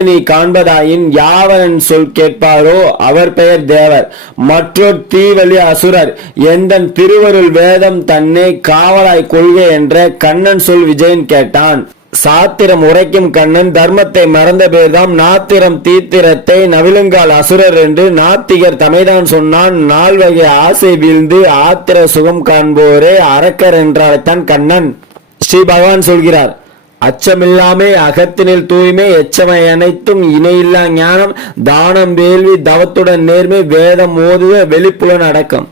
நீ காண்பதாயின் யாவரன் சொல் கேட்பாரோ அவர் பெயர் தேவர். மற்றொரு தீவழி அசுரர் எந்தன் திருவருள் வேதம் தன்னை காவலாய் கொள்க என்ற கண்ணன் சொல் விஜயன் கேட்டான். சாத்திரம் உரைக்கும் கண்ணன் தர்மத்தை மறந்த பேர்தாம் நாத்திரம் தீத்திரத்தை நவிலுங்கால் அசுரர் என்று நாத்திகர் தமைதான் சொன்னான். நால்வகை ஆசை வீழ்ந்து ஆத்திர சுகம் காண்போரே அரக்கர் என்றால்தான் கண்ணன். ஸ்ரீ பகவான் சொல்கிறார், அச்சமில்லாமே அகத்தினில் தூய்மை எச்சமை அனைத்தும் இணையில்லா ஞானம் தானம் வேள்வி தவத்துடன் நேர்மை வேதம் ஓதுவ வெளிப்புலன் அடக்கம்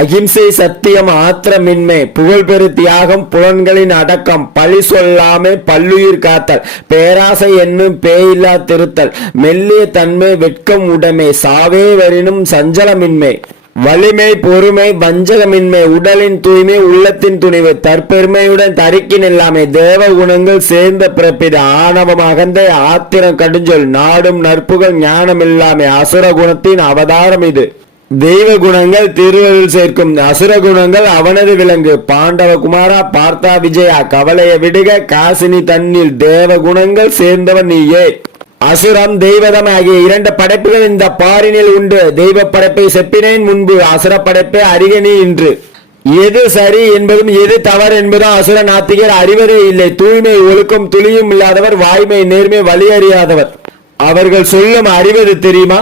அகிம்சை சத்தியம் ஆத்திரமின்மை புகழ்பெரு தியாகம் புலன்களின் அடக்கம் பழி சொல்லாமை பல்லுயிர் காத்தல் பேராசை என்னும் பேயில்லா திருத்தல் மெல்லிய தன்மை வெட்கம் உடைமை சாவே வரினும் சஞ்சலமின்மை வலிமை பொறுமை வஞ்சகமின்மை உடலின் தூய்மை உள்ளத்தின் துணிவு தற்பெருமையுடன் தரிக்கின் இல்லாமை தேவ குணங்கள் சேர்ந்த பிறப்பிட ஆணவம் அகந்தை ஆத்திரம் கடுஞ்சொல் நாடும் நற்புகள் ஞானம் இல்லாமை அசுர குணத்தின் அவதாரம் இது. தெய்வ குணங்கள் திருவருள் சேர்க்கும் அசுர குணங்கள் அவனது விலங்கு. பாண்டவ குமாரா பார்த்தா விஜயா கவலைய விடுக காசினி தன்னில் தேவ குணங்கள் சேர்ந்தவன் நீயே. அசுரம் தெய்வதம் ஆகிய இரண்டு படைப்புகள் இந்த பாரினில் உண்டு. தெய்வ படைப்பை செப்பினேன் முன்பு அசுர படைப்பை அறிகனி இன்று. எது சரி என்பதும் எது தவறு என்பதும் அசுர நாத்திகர் அறிவதே இல்லை. தூய்மை ஒழுக்கம் துளியும் இல்லாதவர் வாய்மை நேர்மை வழி அறியாதவர். அவர்கள் சொல்லும் அறிவது தெரியுமா?